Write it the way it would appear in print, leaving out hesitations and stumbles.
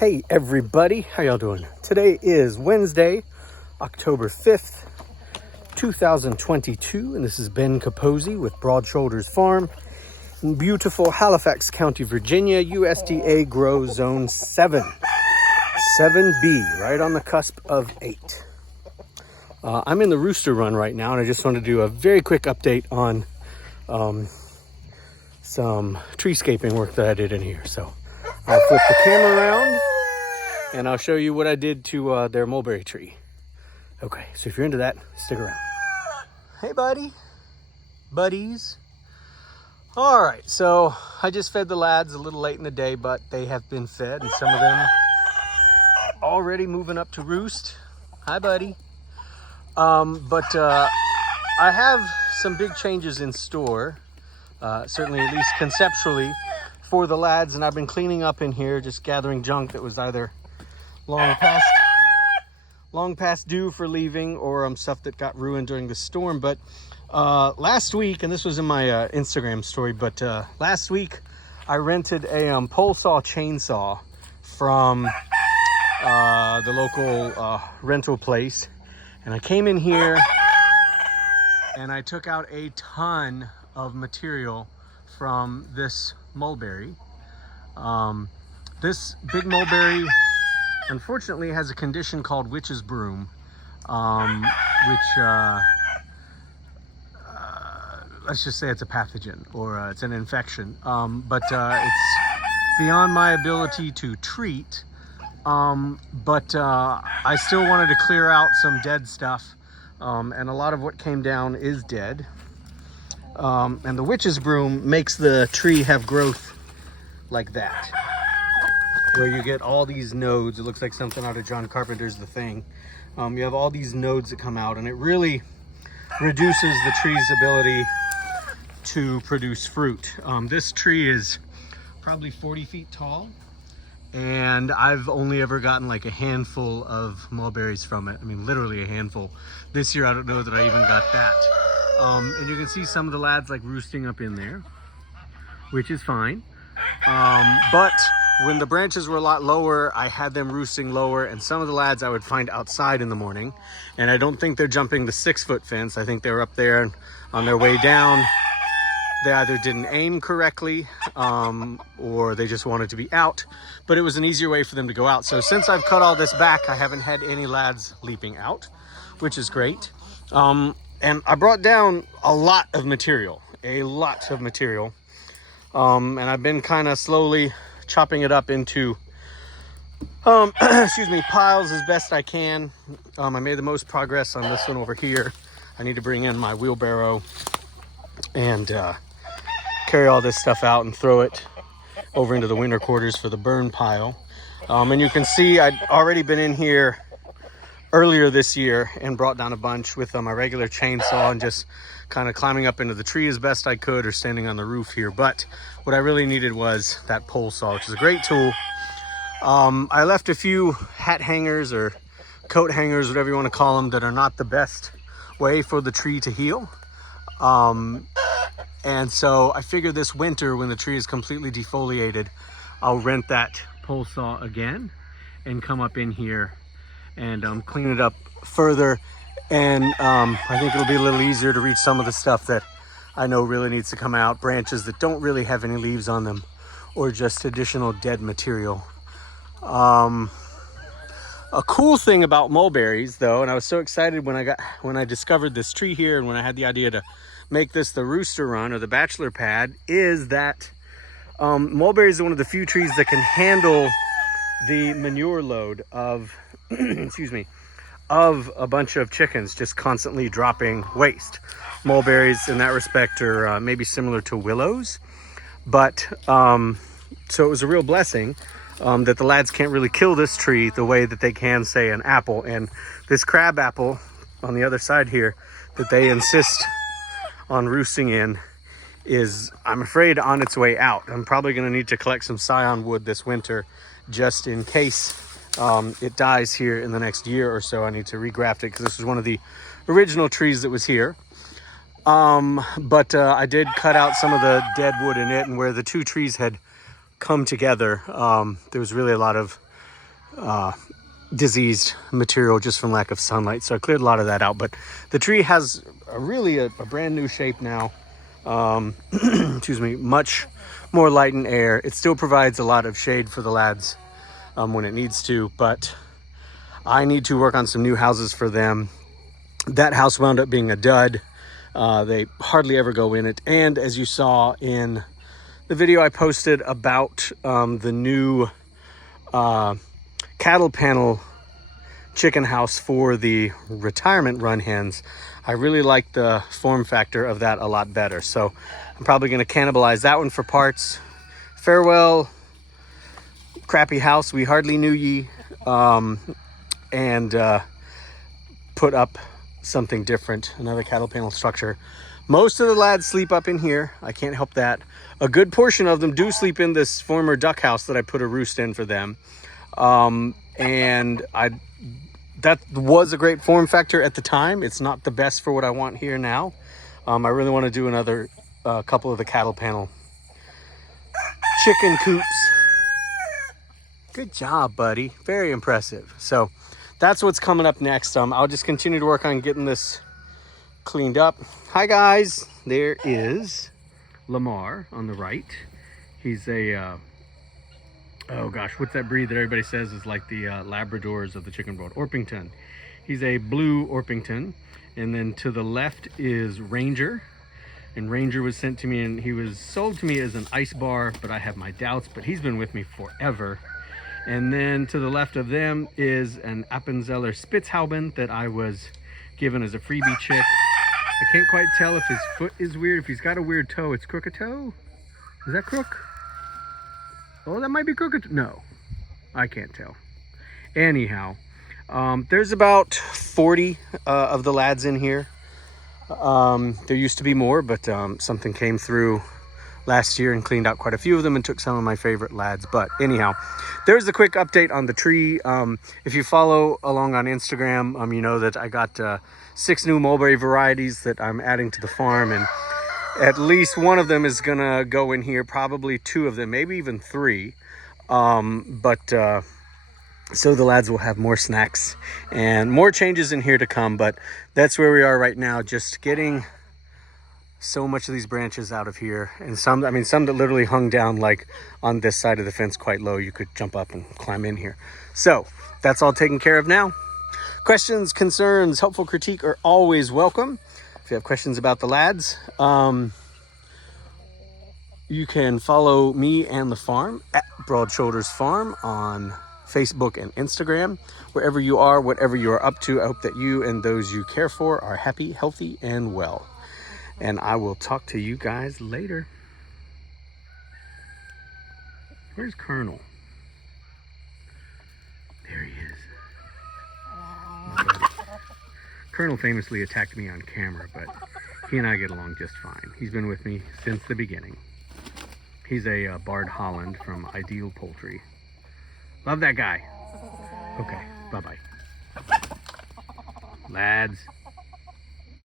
Hey everybody, how y'all doing? Today is Wednesday, October 5th, 2022, and this is Ben Capozzi with Broad Shoulders Farm in beautiful Halifax County, Virginia, USDA Grow Zone 7, 7B, right on the cusp of 8. I'm in the Rooster run right now, and I just want to do a very quick update on some treescaping work that I did in here. So I'll flip the camera around and I'll show you what I did to their mulberry tree. Okay, so if you're into that, stick around. Hey buddies. All right, so I just fed the lads a little late in the day, but they have been fed, and some of them already moving up to roost. Hi, buddy. But I have some big changes in store, certainly at least conceptually, for the lads, and I've been cleaning up in here, just gathering junk that was either long past due for leaving, or stuff that got ruined during the storm. But last week, and this was in my Instagram story, but last week I rented a pole saw chainsaw from the local rental place, and I came in here and I took out a ton of material from this mulberry. This big mulberry unfortunately has a condition called witch's broom, which let's just say it's a pathogen, or it's an infection, but it's beyond my ability to treat, but I still wanted to clear out some dead stuff, and a lot of what came down is dead. And the witch's broom makes the tree have growth like that, where you get all these nodes. It looks like something out of John Carpenter's The Thing. You have all these nodes that come out, and it really reduces the tree's ability to produce fruit. This tree is probably 40 feet tall, and I've only ever gotten like a handful of mulberries from it. I mean, literally a handful. This year, I don't know that I even got that. And you can see some of the lads like roosting up in there, which is fine. But when the branches were a lot lower, I had them roosting lower, and some of the lads I would find outside in the morning. And I don't think they're jumping the 6-foot fence. I think they were up there, and on their way down, they either didn't aim correctly, or they just wanted to be out. But it was an easier way for them to go out. So since I've cut all this back, I haven't had any lads leaping out, which is great. And I brought down a lot of material, and I've been kind of slowly chopping it up into, piles as best I can. I made the most progress on this one over here. I need to bring in my wheelbarrow and carry all this stuff out and throw it over into the winter quarters for the burn pile. And you can see I'd already been in here earlier this year and brought down a bunch with my regular chainsaw, and just kind of climbing up into the tree as best I could, or standing on the roof here. But what I really needed was that pole saw, which is a great tool. I left a few hat hangers or coat hangers, whatever you want to call them, that are not the best way for the tree to heal. And so I figured this winter, when the tree is completely defoliated, I'll rent that pole saw again and come up in here and clean it up further. And I think it'll be a little easier to reach some of the stuff that I know really needs to come out, branches that don't really have any leaves on them, or just additional dead material. A cool thing about mulberries, though, and I was so excited when I discovered this tree here, and when I had the idea to make this the Rooster run, or the bachelor pad, is that mulberries are one of the few trees that can handle the manure load of of a bunch of chickens just constantly dropping waste. Mulberries in that respect are maybe similar to willows, but so it was a real blessing that the lads can't really kill this tree the way that they can, say, an apple. And this crab apple on the other side here that they insist on roosting in is, I'm afraid, on its way out. I'm probably going to need to collect some scion wood this winter, just in case it dies here in the next year or so. I need to regraft it, because this was one of the original trees that was here. But I did cut out some of the dead wood in it, and where the two trees had come together, there was really a lot of diseased material just from lack of sunlight. So I cleared a lot of that out, but the tree has really a brand new shape now. Excuse me, much more light and air. It still provides a lot of shade for the lads when it needs to, but I need to work on some new houses for them. That house wound up being a dud. They hardly ever go in it. And as you saw in the video I posted about the new cattle panel chicken house for the retirement run hens, I really like the form factor of that a lot better. So I'm probably going to cannibalize that one for parts. Farewell, crappy house, we hardly knew ye, and put up something different, another cattle panel structure. Most of the lads sleep up in here. I can't help that. A good portion of them do sleep in this former duck house that I put a roost in for them. And that was a great form factor at the time. It's not the best for what I want here now. I really want to do another couple of the cattle panel chicken coops. Good job, buddy. Very impressive. So that's what's coming up next. I'll just continue to work on getting this cleaned up. Hi guys, there is Lamar on the right. He's a oh gosh, what's that breed that everybody says is like the Labradors of the chicken world? Orpington. He's a blue Orpington. And then to the left is Ranger. And Ranger was sent to me, and he was sold to me as an ice bar, but I have my doubts, but he's been with me forever. And then to the left of them is an Appenzeller Spitzhauben that I was given as a freebie chick. I can't quite tell if his foot is weird. If he's got a weird toe, it's crooked toe. Is that crook? Oh, that might be crooked. No, I can't tell. Anyhow, there's about 40 of the lads in here. There used to be more, but something came through last year and cleaned out quite a few of them and took some of my favorite lads. But anyhow, there's a quick update on the tree. If you follow along on Instagram, you know that I got 6 new mulberry varieties that I'm adding to the farm, and at least one of them is gonna go in here, probably 2 of them, maybe even 3. So the lads will have more snacks and more changes in here to come, but that's where we are right now, just getting so much of these branches out of here. And some that literally hung down like on this side of the fence quite low. You could jump up and climb in here. So that's all taken care of now. Questions, concerns, helpful critique are always welcome. If you have questions about the lads, you can follow me and the farm at Broad Shoulders Farm on Facebook and Instagram. Wherever you are, whatever you are up to, I hope that you and those you care for are happy, healthy, and well. And I will talk to you guys later. Where's Colonel? There he is. Colonel famously attacked me on camera, but he and I get along just fine. He's been with me since the beginning. He's a Bard Holland from Ideal Poultry. Love that guy. Okay, bye-bye. Lads.